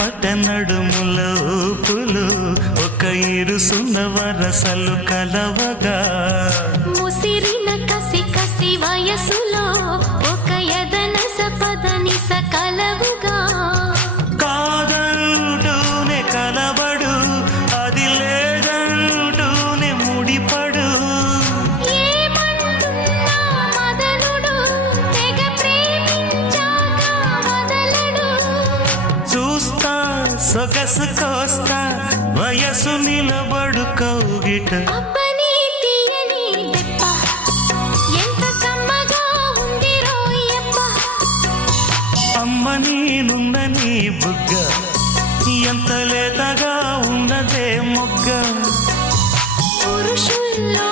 పట్ట నడుముల ఊపులు ఒక ఇరుసున్న వరసలు కలవగా ముసిరిన కసి కసి వయసులో ఒక యదన సపదని సకలవుగా కాదంటూనే కలబడు అది లేదంటూనే ముడిపడు ఏమంటున్నా మదనుడు తెగ ప్రేమించాక వదలడు చూస్తా సొగసు కోస్తా వయసు నిలబడు కౌగిట అబ్బని తీయని దెప్ప ఎంత కమ్మగా ఉంది రోయప్ప అమ్మ నేనున్న నీ బుగ్గ ఎంత లేతగా ఉన్నదే మొగ్గ పురుషుల్లో